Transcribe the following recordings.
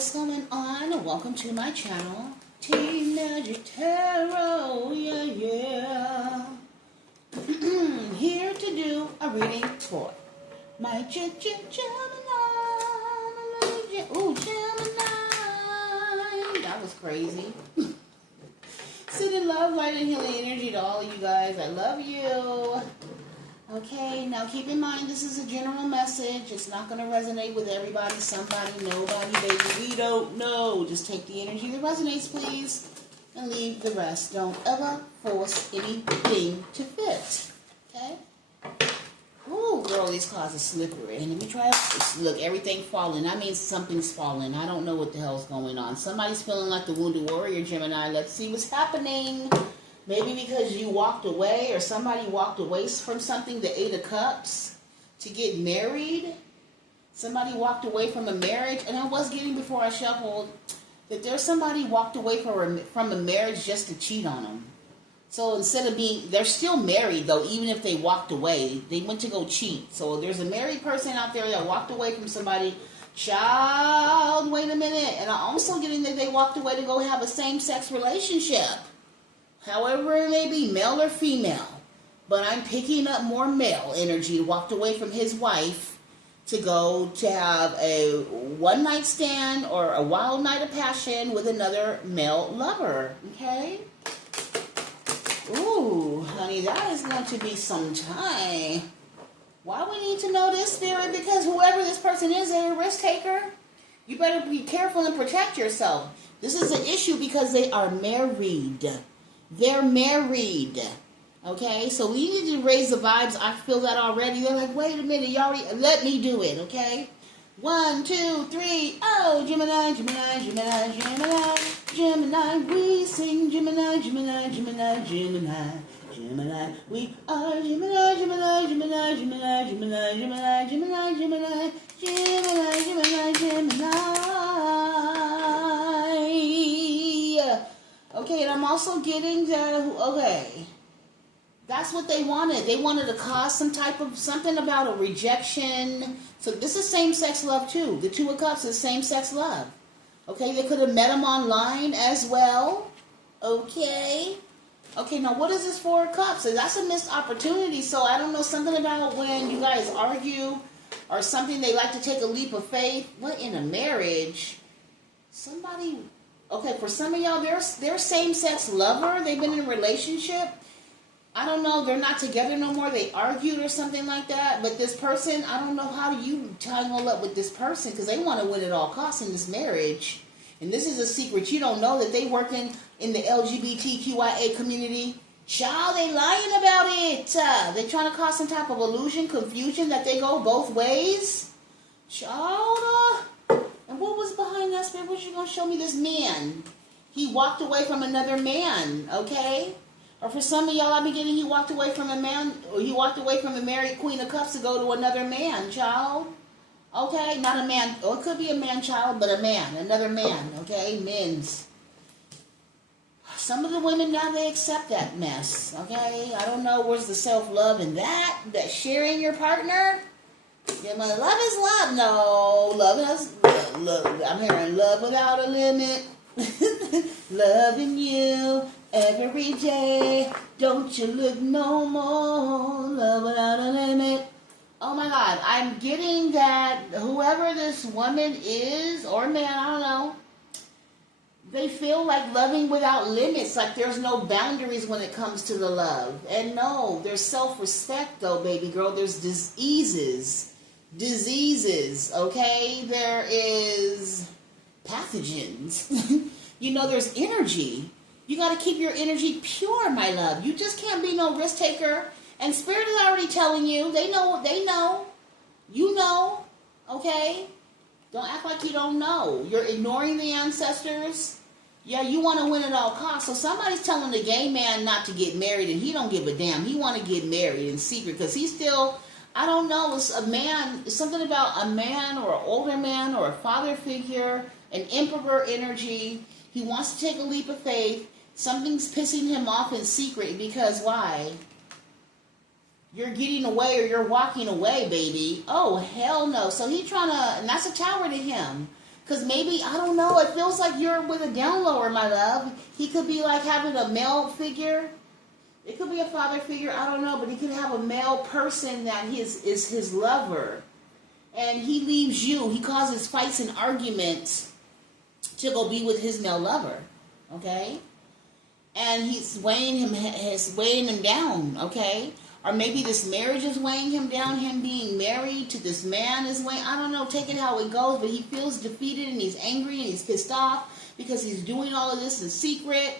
what's going on? Welcome to my channel, Magic Tarot. Yeah. Here to do a reading for my Gemini. Ooh, Gemini. That was crazy. Sending love, light, and healing energy to all of you guys. I love you. Okay, now keep in mind this is a general message. It's not going to resonate with everybody, somebody, nobody, baby. We don't know. Just take the energy that resonates, please, and leave the rest. Don't ever force anything to fit. Okay? Ooh, girl, these cards are slippery. Let me try. Look, everything falling. That means something's falling. I don't know what the hell's going on. Somebody's feeling like the wounded warrior, Gemini. Let's see what's happening. Maybe because you walked away or somebody walked away from something, the Eight of Cups, to get married. Somebody walked away from a marriage. And I was getting before I shuffled that there's somebody walked away from a marriage just to cheat on them. So instead of they're still married though, even if they walked away. They went to go cheat. So there's a married person out there that walked away from somebody. Child, wait a minute. And I'm also getting that they walked away to go have a same-sex relationship. However it may be, male or female. But I'm picking up more male energy. Walked away from his wife to go to have a one-night stand or a wild night of passion with another male lover. Okay? Ooh, honey, that is going to be some time. Why we need to know this, Spirit? Because whoever this person is, they're a risk taker. You better be careful and protect yourself. This is an issue because they are married. They're married. Okay? So we need to raise the vibes. I feel that already. They're like, wait a minute. You already... Let me do it, okay? 1, 2, 3. Oh, Gemini, Gemini, Gemini, Gemini. Gemini, we sing Gemini, Gemini, Gemini, Gemini. Gemini, we are Gemini, Gemini, Gemini, Gemini, Gemini, Gemini, Gemini, Gemini, Gemini, Gemini, Gemini. Okay, and I'm also getting that, okay, that's what they wanted. They wanted to cause some type of, something about a rejection. So this is same-sex love too. The Two of Cups is same-sex love. Okay, they could have met him online as well. Okay. Okay, now what is this Four of Cups? So that's a missed opportunity. So I don't know, something about when you guys argue or something, they like to take a leap of faith. What, in a marriage? Somebody... Okay, for some of y'all, they're same-sex lover. They've been in a relationship. I don't know. They're not together no more. They argued or something like that. But this person, I don't know how do you tangle up with this person because they want to win at all costs in this marriage. And this is a secret. You don't know that they working in the LGBTQIA community. Child, they lying about it. They trying to cause some type of illusion, confusion that they go both ways. Child, and what was behind that, Spirit? What you going to show me this man? He walked away from another man, okay? Or for some of y'all, I'm beginning, he walked away from a man, or he walked away from a married Queen of Cups to go to another man, child. Okay? Not a man, or it could be a man, child, but a man, another man, okay? Men's. Some of the women now, they accept that mess, okay? I don't know, where's the self-love in that sharing your partner? Yeah, my love is love. No, love is love. I'm hearing love without a limit. Loving you every day. Don't you look no more. Love without a limit. Oh my God, I'm getting that whoever this woman is, or man, I don't know, they feel like loving without limits, like there's no boundaries when it comes to the love. And no, there's self-respect though, baby girl. There's diseases, okay? There is pathogens. You know, there's energy. You got to keep your energy pure, my love. You just can't be no risk taker. And Spirit is already telling you. They know. You know, okay? Don't act like you don't know. You're ignoring the ancestors. Yeah, you want to win at all costs. So somebody's telling the gay man not to get married, and he don't give a damn. He want to get married in secret because he's still... I don't know, it's a man, it's something about a man or an older man or a father figure, an emperor energy. He wants to take a leap of faith. Something's pissing him off in secret because why? You're getting away or you're walking away, baby. Oh, hell no. So he's trying to, and that's a tower to him. Because maybe, I don't know, it feels like you're with a down lower, my love. He could be like having a male figure. It could be a father figure, I don't know, but he could have a male person that is his lover. And he leaves you. He causes fights and arguments to go be with his male lover. Okay? And he's weighing him down, okay? Or maybe this marriage is weighing him down. Him being married to this man is weighing, I don't know, take it how it goes, but he feels defeated and he's angry and he's pissed off because he's doing all of this in secret,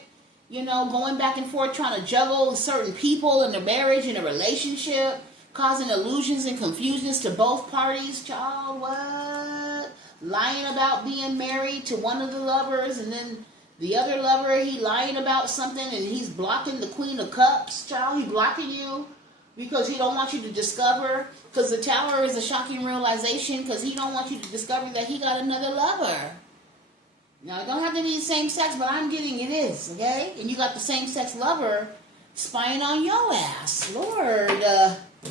you know, going back and forth trying to juggle certain people in the marriage, in a relationship, causing illusions and confusions to both parties. Child, what? Lying about being married to one of the lovers, and then the other lover, he lying about something, and he's blocking the Queen of Cups. Child, he blocking you because he don't want you to discover, because the Tower is a shocking realization, because he don't want you to discover that he got another lover. Now, it don't have to be the same sex, but I'm getting it is, okay? And you got the same sex lover spying on your ass. Lord,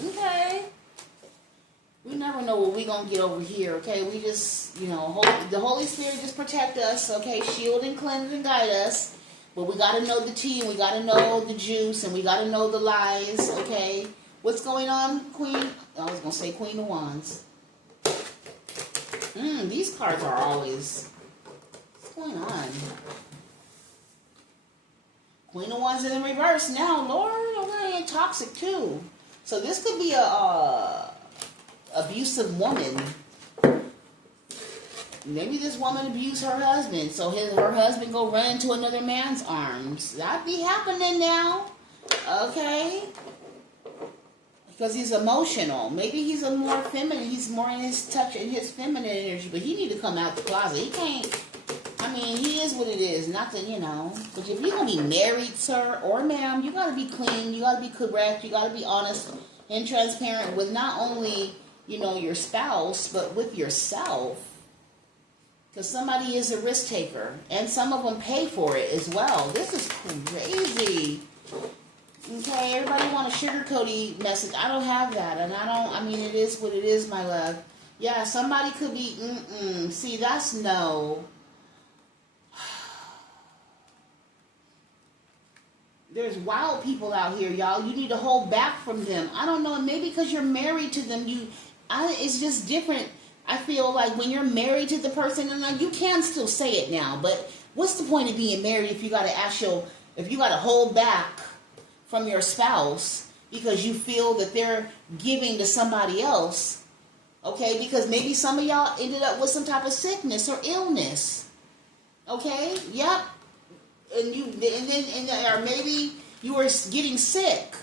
okay. We never know what we going to get over here, okay? We just, you know, the Holy Spirit just protect us, okay? Shield and cleanse and guide us. But we got to know the tea, and we got to know the juice, and we got to know the lies, okay? What's going on, Queen? I was going to say Queen of Wands. These cards are always... What's going on? Queen of Wands in the reverse now, Lord. Okay, toxic too. So this could be a abusive woman. Maybe this woman abused her husband, so her husband go run into another man's arms. That be happening now, okay? Because he's emotional. Maybe he's a more feminine. He's more in his touch and his feminine energy, but he need to come out the closet. He can't. I mean, he is what it is. Not that, you know. But if you're gonna be married, sir or ma'am, you gotta be clean. You gotta be correct. You gotta be honest and transparent with not only, you know, your spouse, but with yourself. Because somebody is a risk taker. And some of them pay for it as well. This is crazy. Okay, everybody want a sugar-coaty message. I don't have that. And I mean, it is what it is, my love. Yeah, somebody could be, See, that's no. There's wild people out here, y'all. You need to hold back from them. I don't know. Maybe because you're married to them, it's just different. I feel like when you're married to the person, and you can still say it now, but what's the point of being married if you got to hold back from your spouse because you feel that they're giving to somebody else? Okay, because maybe some of y'all ended up with some type of sickness or illness. Okay, yep, or maybe you were getting sick.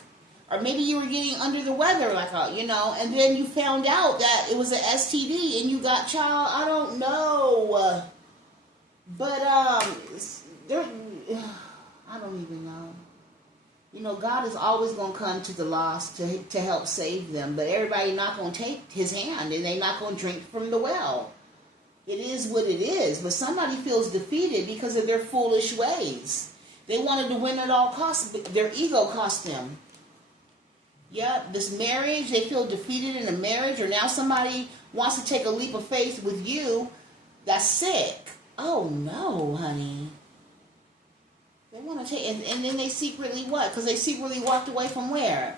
Or maybe you were getting under the weather, and then you found out that it was an STD and you got child. I don't know. But, I don't even know. You know, God is always going to come to the lost to help save them. But everybody not going to take his hand and they not going to drink from the well. It is what it is. But somebody feels defeated because of their foolish ways. They wanted to win at all costs, but their ego cost them. Yep, this marriage, they feel defeated in a marriage, or now somebody wants to take a leap of faith with you that's sick. Oh no, honey. They want to take, and then they secretly what? Because they secretly walked away from where?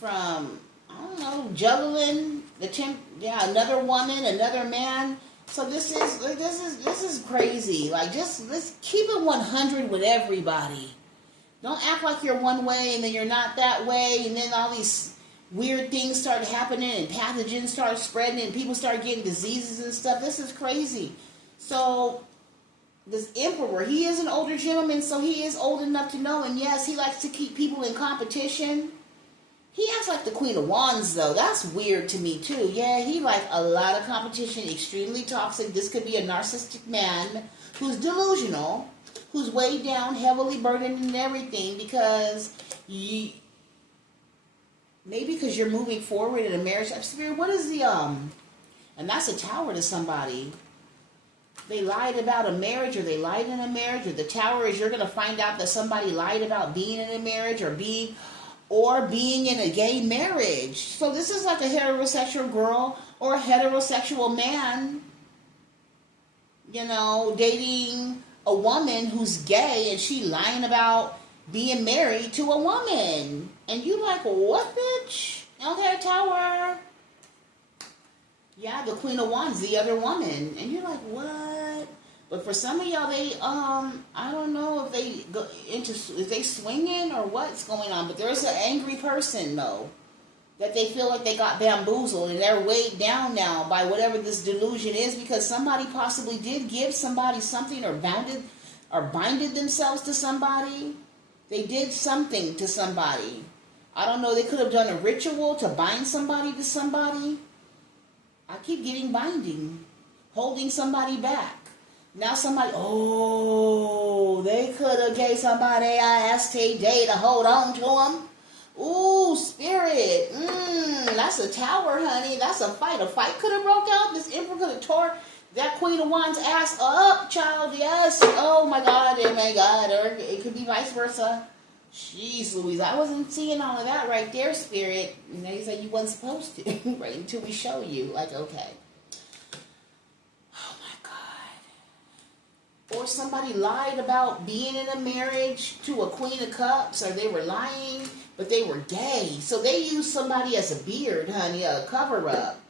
From, I don't know, juggling, another woman, another man. So this is crazy. Like, just let's keep it 100 with everybody. Don't act like you're one way and then you're not that way, and then all these weird things start happening and pathogens start spreading and people start getting diseases and stuff. This is crazy. So this emperor, he is an older gentleman, so he is old enough to know, and yes, he likes to keep people in competition. He acts like the Queen of Wands, though. That's weird to me, too. Yeah, he like a lot of competition, extremely toxic. This could be a narcissistic man who's delusional, who's weighed down, heavily burdened and everything because maybe because you're moving forward in a marriage. Spirit, what is and that's a tower to somebody. They lied about a marriage, or they lied in a marriage, or the tower is you're going to find out that somebody lied about being in a marriage or being in a gay marriage. So this is like a heterosexual girl or a heterosexual man dating a woman who's gay and she lying about being married to a woman. And you like, what, bitch? Okay, Tower. Yeah, the Queen of Wands, the other woman. And you're like, what? But for some of y'all, they, I don't know if they go if they swinging or what's going on. But there's an angry person, though, that they feel like they got bamboozled and they're weighed down now by whatever this delusion is, because somebody possibly did give somebody something or binded themselves to somebody. They did something to somebody. I don't know, they could have done a ritual to bind somebody to somebody. I keep getting binding, holding somebody back. Now somebody, they could have gave somebody a sthe to hold on to them. Ooh, spirit. That's a Tower, honey. That's a fight. A fight could have broke out. This emperor could have tore that Queen of Wands ass up, child. Yes. Oh my God. Oh my God. Or it could be vice versa. Jeez Louise. I wasn't seeing all of that right there, spirit. And they said you wasn't supposed to. Right until we show you. Like, okay. Oh my God. Or somebody lied about being in a marriage to a Queen of Cups, or they were lying, but they were gay. So they used somebody as a beard, honey, a cover-up.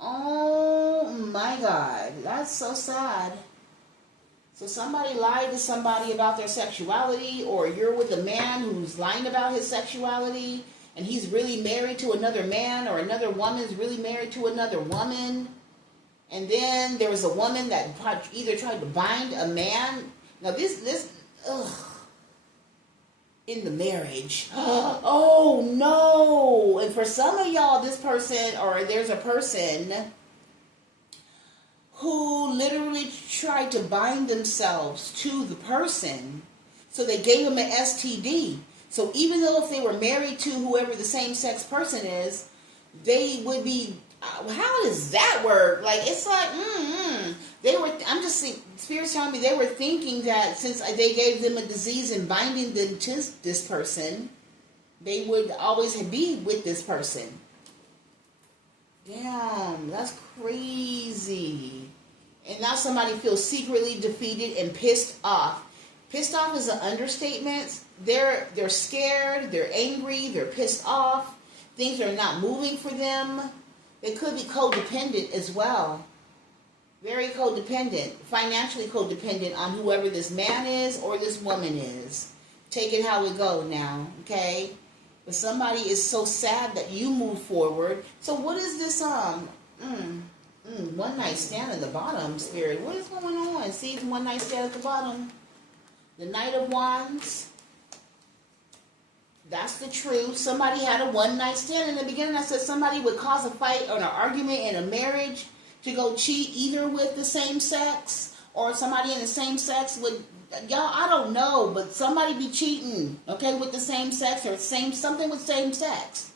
Oh, my God. That's so sad. So somebody lied to somebody about their sexuality, or you're with a man who's lying about his sexuality, and he's really married to another man, or another woman's really married to another woman. And then there was a woman that either tried to bind a man. Now this, in the marriage. Oh no! And for some of y'all, this person, or there's a person who literally tried to bind themselves to the person, so they gave them an STD. So even though if they were married to whoever the same sex person is, they would be. How does that work? Like, it's like, they were. I'm just saying, Spirit's telling me they were thinking that since they gave them a disease and binding them to this person, they would always be with this person. Damn, that's crazy. And now somebody feels secretly defeated and pissed off. Pissed off is an understatement. They're scared, they're angry, they're pissed off. Things are not moving for them. They could be codependent as well. Very codependent. Financially codependent on whoever this man is or this woman is. Take it how it go now, okay? But somebody is so sad that you move forward. So what is this, one night stand at the bottom, Spirit? What is going on? See, the one night stand at the bottom. The Knight of Wands. That's the truth. Somebody had a one night stand. In the beginning, I said somebody would cause a fight or an argument in a marriage to go cheat either with the same sex, or somebody in the same sex would, y'all, I don't know, but somebody be cheating, okay, with the same sex, or something with same sex.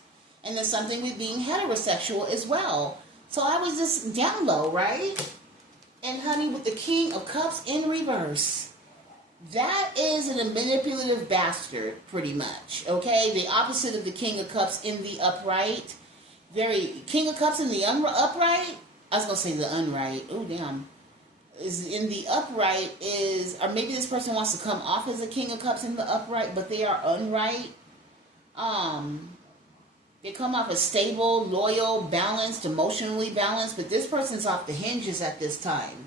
And then something with being heterosexual as well. So I was just down low, right? And honey, with the King of Cups in reverse. That is a manipulative bastard, pretty much, okay? The opposite of the King of Cups in the upright. King of Cups in the upright? I was going to say the unright. Oh, damn. Is in the upright is, or maybe this person wants to come off as a King of Cups in the upright, but they are unright. They come off as stable, loyal, balanced, emotionally balanced, but this person's off the hinges at this time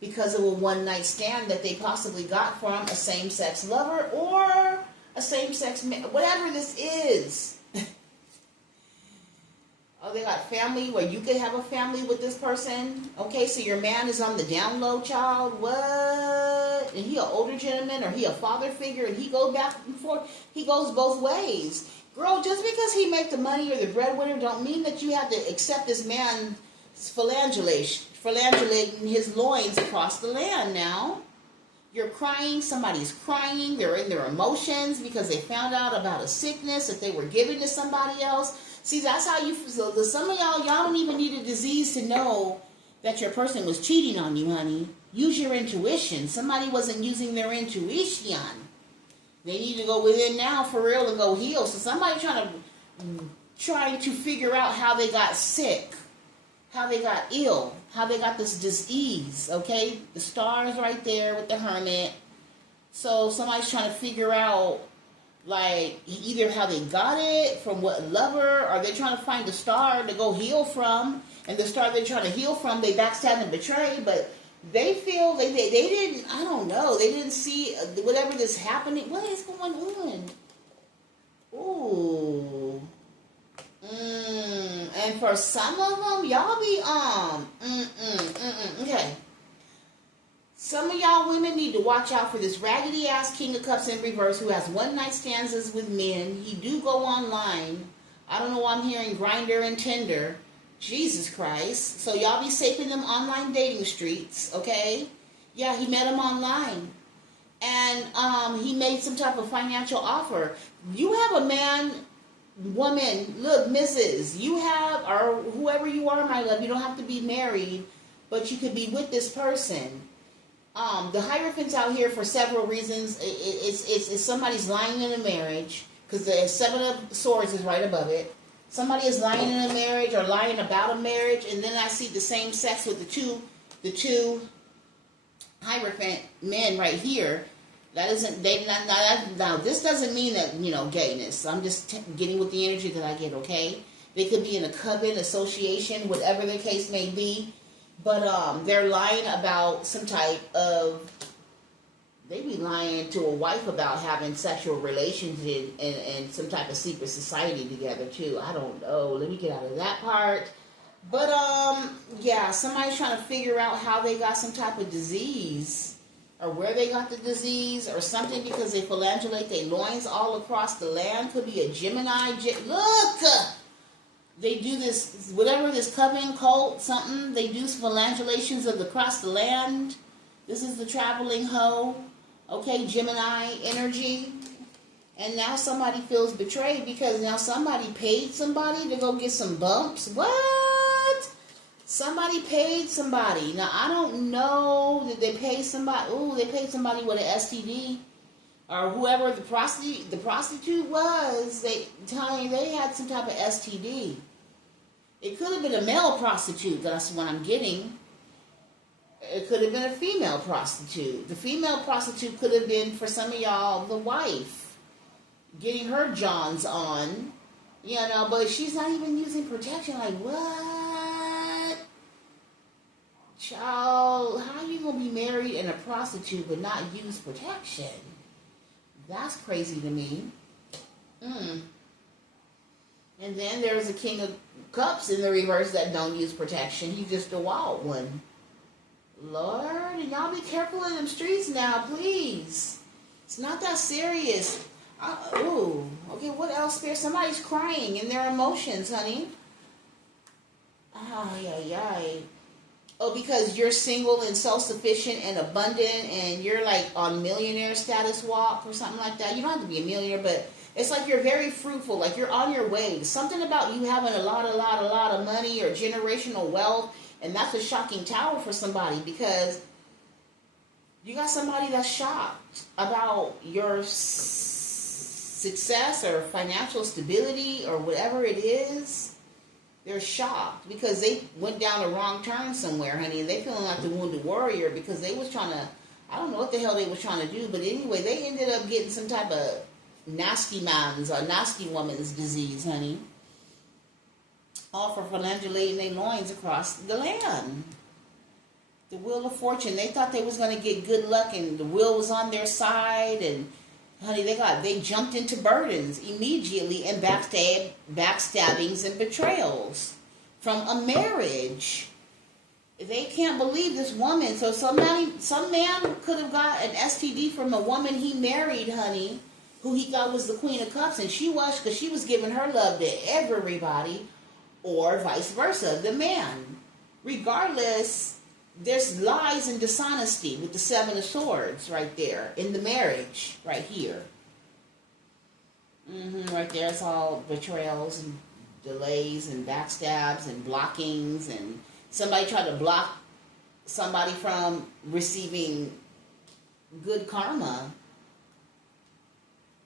because of a one-night stand that they possibly got from a same-sex lover or a same-sex man, whatever this is. Oh, they got family where you could have a family with this person. Okay, so your man is on the down low, child. What? And he an older gentleman, or he a father figure, and he goes back and forth. He goes both ways. Girl, just because he make the money or the breadwinner don't mean that you have to accept this man's flagellation his loins across the land now. You're crying, somebody's crying, they're in their emotions because they found out about a sickness that they were giving to somebody else. See, that's how you feel. Some of y'all don't even need a disease to know that your person was cheating on you, honey. Use your intuition. Somebody wasn't using their intuition. They need to go within now for real and go heal. So somebody trying to figure out how they got sick. how they got ill, how they got this disease, okay? The star is right there with the hermit. So somebody's trying to figure out, like, either how they got it, from what lover, or they're trying to find the star to go heal from, and the star they're trying to heal from, they backstab and betray, but they feel they didn't, I don't know, they didn't see whatever this happening. What is going on? Ooh. And for some of them, y'all be, okay. Some of y'all women need to watch out for this raggedy ass King of Cups in reverse who has one night stands with men. He do go online. I don't know why I'm hearing Grindr and Tinder. Jesus Christ. So y'all be safe in them online dating streets, okay? Yeah, he met him online. And he made some type of financial offer. You have a man, woman, look, Mrs., you have, or whoever you are, my love, you don't have to be married, but you could be with this person. The Hierophant's out here for several reasons. It's somebody's lying in a marriage, because the Seven of Swords is right above it. Somebody is lying in a marriage or lying about a marriage, and then I see the same sex with the two Hierophant men right here. That isn't, now this doesn't mean that, gayness. I'm just getting with the energy that I get, okay? They could be in a coven, association, whatever the case may be. But they're lying about some type of, they be lying to a wife about having sexual relations and some type of secret society together too. I don't know. Let me get out of that part. But yeah, somebody's trying to figure out how they got some type of disease, or where they got the disease, or something, because they flagellate their loins all across the land. Could be a Gemini. Look! They do this, whatever, this coven, cult, something. They do flagellations across the land. This is the traveling hoe. Okay, Gemini energy. And now somebody feels betrayed because now somebody paid somebody to go get some bumps. What? Somebody paid somebody. Now, I don't know that they paid somebody. Ooh, they paid somebody with an STD. Or whoever the prostitute was, they telling you they had some type of STD. It could have been a male prostitute, that's what I'm getting. It could have been a female prostitute. The female prostitute could have been, for some of y'all, the wife. Getting her johns on. But she's not even using protection. Like, what? Child, how you going to be married and a prostitute but not use protection? That's crazy to me. And then there's a King of Cups in the reverse that don't use protection. He's just a wild one. Lord, and y'all be careful in them streets now, please. It's not that serious. Okay, what else, Spirit? Somebody's crying in their emotions, honey. Oh, because you're single and self-sufficient and abundant and you're like on millionaire status walk or something like that. You don't have to be a millionaire, but it's like you're very fruitful, like you're on your way. Something about you having a lot of money or generational wealth, and that's a shocking tower for somebody because you got somebody that's shocked about your success or financial stability or whatever it is. They're shocked because they went down a wrong turn somewhere, honey, and they feeling like the wounded warrior because they was trying to, I don't know what the hell they was trying to do, but anyway, they ended up getting some type of nasty man's or nasty woman's disease, honey. All for flagellating their loins across the land. The Wheel of Fortune, they thought they was going to get good luck and the wheel was on their side and honey, they jumped into burdens immediately and backstabbings and betrayals from a marriage. They can't believe this woman. So some man could have got an STD from a woman he married, honey, who he thought was the Queen of Cups, and she was, because she was giving her love to everybody, or vice versa, the man. Regardless, there's lies and dishonesty with the Seven of Swords right there in the marriage, right here. Right there, it's all betrayals and delays and backstabs and blockings, and somebody tried to block somebody from receiving good karma.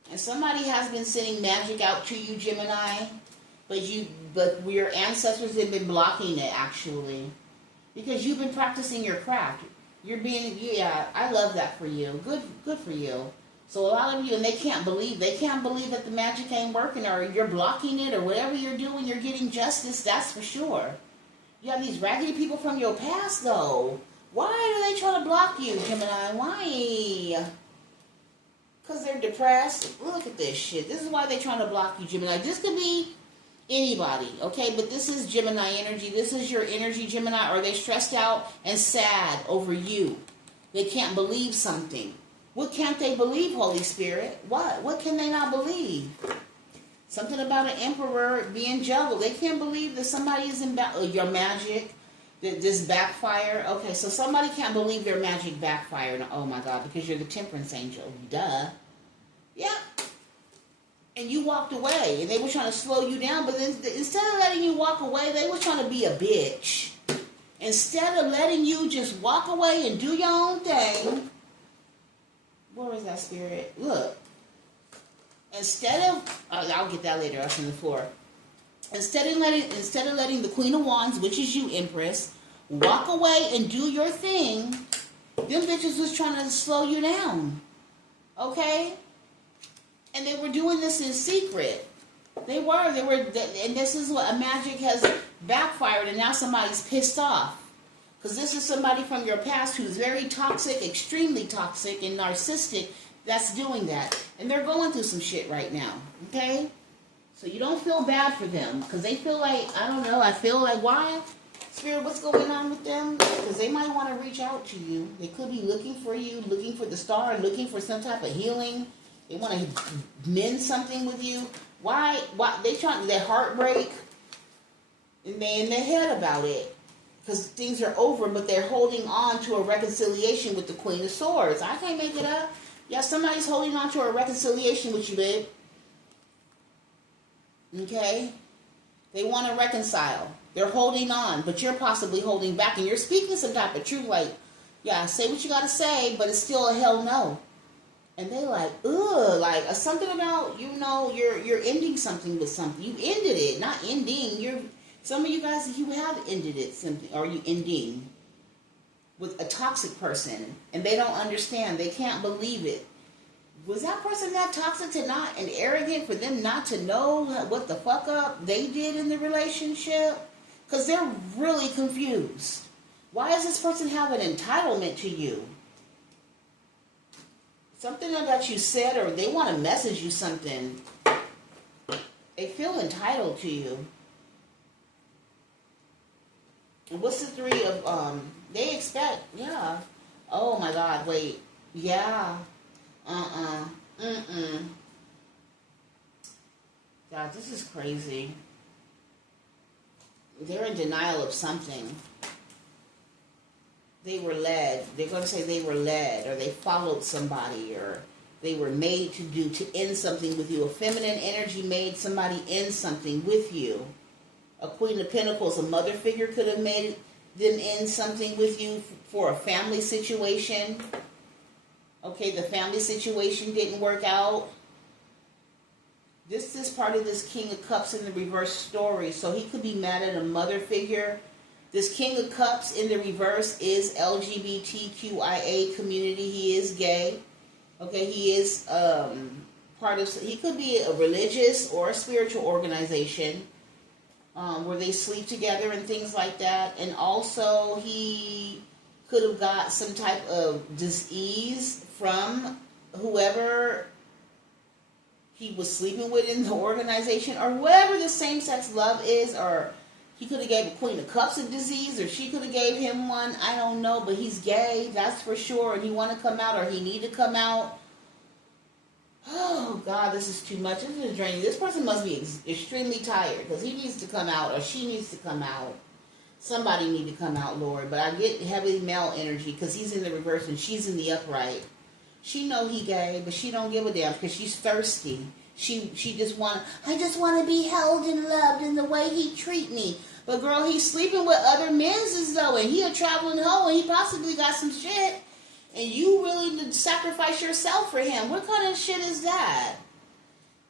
And somebody has been sending magic out to you, Gemini. But your ancestors have been blocking it, actually. Because you've been practicing your craft. You're being, yeah, I love that for you. Good for you. So a lot of you, and they can't believe that the magic ain't working, or you're blocking it, or whatever you're doing, you're getting justice, that's for sure. You have these raggedy people from your past, though. Why do they try to block you, Gemini? Why? Because they're depressed. Look at this shit. This is why they're trying to block you, Gemini. This could be anybody, okay? But this is Gemini energy. This is your energy, Gemini. Are they stressed out and sad over you? They can't believe something. What can't they believe, Holy Spirit? What? What can they not believe? Something about an emperor being juggled. They can't believe that somebody is in your magic, that this backfire. Okay, so somebody can't believe their magic backfired. Oh my God, because you're the temperance angel. Duh. Yeah. And you walked away, and they were trying to slow you down, but then, instead of letting you walk away, they were trying to be a bitch. Instead of letting you just walk away and do your own thing. Where is that, Spirit? Look. Instead of, I'll get that later, up on the floor. Instead of letting the Queen of Wands, which is you, Empress, walk away and do your thing, them bitches was trying to slow you down. Okay? And they were doing this in secret. They were, and this is what a magic has backfired, and now somebody's pissed off. Because this is somebody from your past who's very toxic, extremely toxic, and narcissistic that's doing that. And they're going through some shit right now, okay? So you don't feel bad for them, because they feel like, I don't know, I feel like, why? Spirit, what's going on with them? Because they might want to reach out to you. They could be looking for you, looking for the star, looking for some type of healing. They want to mend something with you. Why? They heartbreak, and they in their head about it. Because things are over, but they're holding on to a reconciliation with the Queen of Swords. I can't make it up. Yeah, somebody's holding on to a reconciliation with you, babe. Okay? They want to reconcile. They're holding on, but you're possibly holding back, and you're speaking some type of truth, like, yeah, say what you got to say, but it's still a hell no. And they like, ugh, like something about, you know, you're ending something with something. You ended it, not ending. Some of you guys, you have ended it simply, or you ending with a toxic person, and they don't understand. They can't believe it. Was that person that toxic and arrogant for them not to know what the fuck up they did in the relationship? Because they're really confused. Why does this person have an entitlement to you? Something that you said, or they want to message you something. They feel entitled to you. And what's the three of, they expect, yeah. Oh my God, wait. Yeah. God, this is crazy. They're in denial of something. They were led. They're going to say they were led, or they followed somebody, or they were made to end something with you. A feminine energy made somebody end something with you. A Queen of Pentacles, a mother figure, could have made them end something with you for a family situation. Okay, the family situation didn't work out. This is part of this King of Cups in the reverse story. So he could be mad at a mother figure. This King of Cups in the reverse is LGBTQIA community. He is gay. Okay, he is part of, he could be a religious or a spiritual organization where they sleep together and things like that. And also he could have got some type of disease from whoever he was sleeping with in the organization, or whoever the same-sex love is, or he could have gave a Queen of Cups a disease, or she could have gave him one. I don't know, but he's gay, that's for sure, and he want to come out, or he need to come out. Oh, God, this is too much. This is draining. This person must be extremely tired, because he needs to come out, or she needs to come out. Somebody need to come out, Lord. But I get heavy male energy, because he's in the reverse, and she's in the upright. She know he gay, but she don't give a damn, because she's thirsty. She just I just want to be held and loved in the way he treat me. But girl, he's sleeping with other men's though, and he a traveling hoe, and he possibly got some shit. And you really sacrifice yourself for him. What kind of shit is that?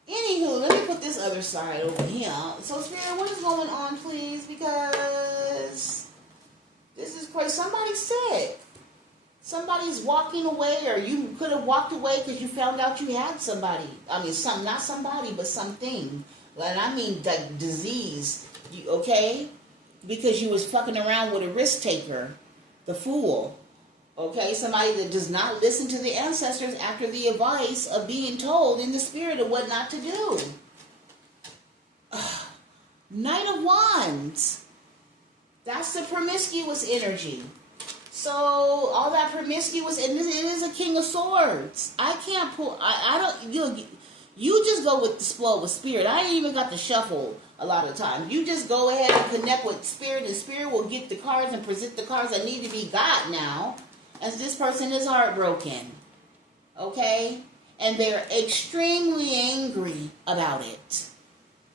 Anywho, let me put this other side over here. So, Spirit, what is going on, please? Because this is crazy. Somebody's sick. Somebody's walking away, or you could have walked away because you found out you had somebody. I mean, not somebody, but something. And I mean, like disease. Okay? Because you was fucking around with a risk taker, the fool. Okay, somebody that does not listen to the ancestors after the advice of being told in the spirit of what not to do. Knight of Wands. That's the promiscuous energy. So, all that promiscuous, and it is a King of Swords. I can't pull, I don't, you just go with the flow with spirit. I ain't even got to shuffle a lot of times. You just go ahead and connect with spirit, and spirit will get the cards and present the cards that need to be got now. As this person is heartbroken, okay? And they're extremely angry about it.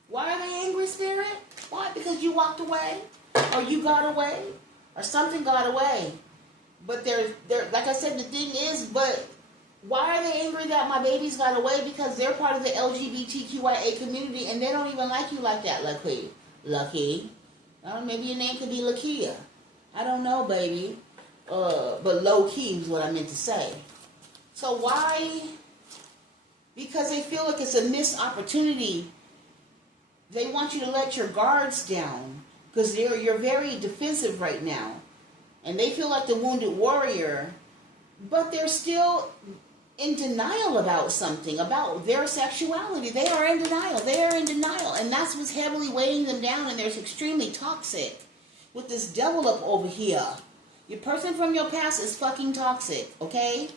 Why are they angry, Spirit? Why? Because you walked away, or you got away, or something got away. But they're like I said, the thing is, but why are they angry that my babies got away? Because they're part of the LGBTQIA community, and they don't even like you like that, Lucky. Maybe your name could be Lakia. I don't know, baby. But low key is what I meant to say. So why? Because they feel like it's a missed opportunity. They want you to let your guards down because you're very defensive right now, and they feel like the wounded warrior, but they're still in denial about something, about their sexuality. They are in denial. They are in denial, and that's what's heavily weighing them down. And they're extremely toxic with this devil up over here. Your person from your past is fucking toxic, okay?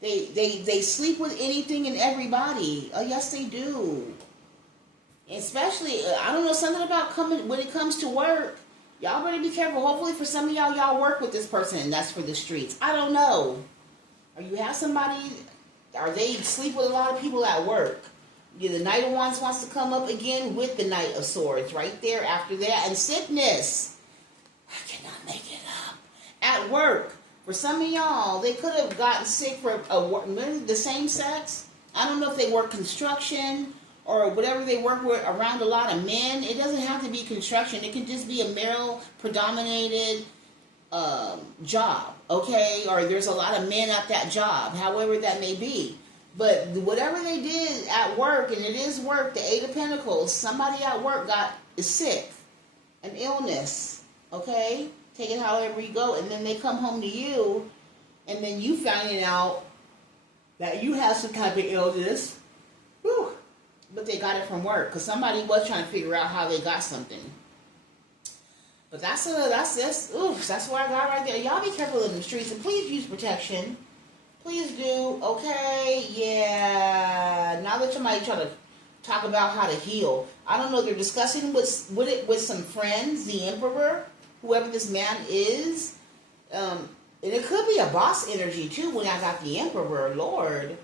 They sleep with anything and everybody. Oh, yes, they do. Especially, I don't know, something about when it comes to work. Y'all better be careful. Hopefully for some of y'all work with this person, and that's for the streets. I don't know. Or you have somebody, or they sleep with a lot of people at work. The Knight of Wands wants to come up again with the Knight of Swords right there after that. And sickness. I cannot make it up. At work, for some of y'all, they could have gotten sick for the same sex. I don't know if they work construction or whatever they work with around a lot of men. It doesn't have to be construction. It can just be a male-predominated job, okay? Or there's a lot of men at that job, however that may be. But whatever they did at work, and it is work, the Eight of Pentacles, somebody at work is sick, an illness, okay? Take it however you go, and then they come home to you, and then you finding out that you have some type of illness. Whew. But they got it from work, because somebody was trying to figure out how they got something. But that's what I got right there. Y'all be careful in the streets, and please use protection. Please do, okay? Yeah. Now that somebody trying to talk about how to heal, I don't know. They're discussing with some friends, the Emperor, whoever this man is, and it could be a boss energy too. When I got the Emperor, Lord,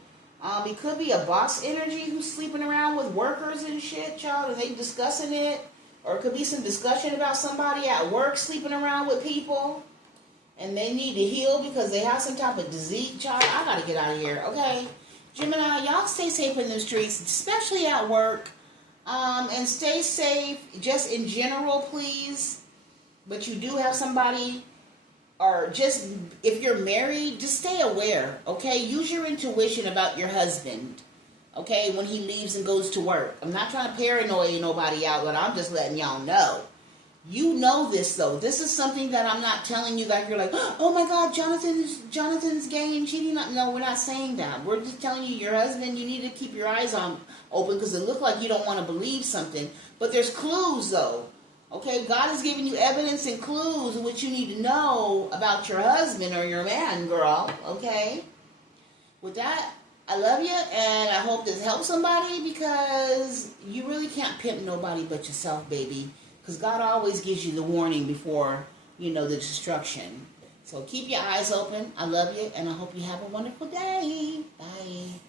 it could be a boss energy who's sleeping around with workers and shit, child, and they discussing it, or it could be some discussion about somebody at work sleeping around with people, and they need to heal because they have some type of disease, child. I gotta get out of here, okay? Gemini, y'all stay safe in the streets, especially at work, and stay safe just in general, please. But you do have somebody, or just, if you're married, just stay aware, okay? Use your intuition about your husband, okay, when he leaves and goes to work. I'm not trying to paranoia nobody out, but I'm just letting y'all know. You know this, though. This is something that I'm not telling you that you're like, oh my God, Jonathan's gay and cheating. No, we're not saying that. We're just telling you your husband, you need to keep your eyes open because it looks like you don't want to believe something. But there's clues, though. Okay, God is giving you evidence and clues of what you need to know about your husband or your man, girl. Okay? With that, I love you, and I hope this helps somebody because you really can't pimp nobody but yourself, baby. Because God always gives you the warning before, the destruction. So keep your eyes open. I love you, and I hope you have a wonderful day. Bye.